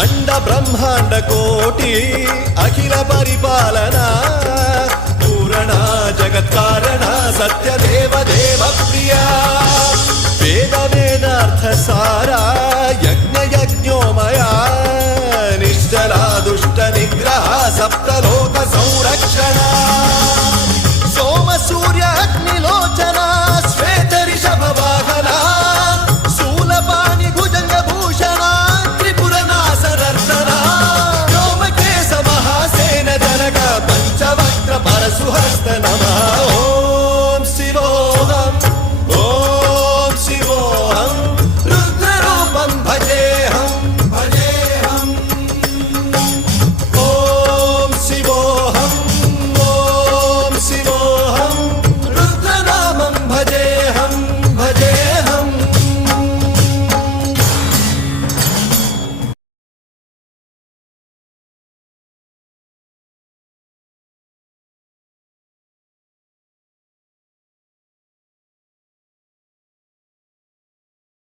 అండ బ్రహ్మాండ కోటి అఖిల పరిపాలన పూరణ జగత్కారణ సత్యదేవ దేవ ప్రియ వేద వేదార్థ సారా యజ్ఞ యజ్ఞోమయ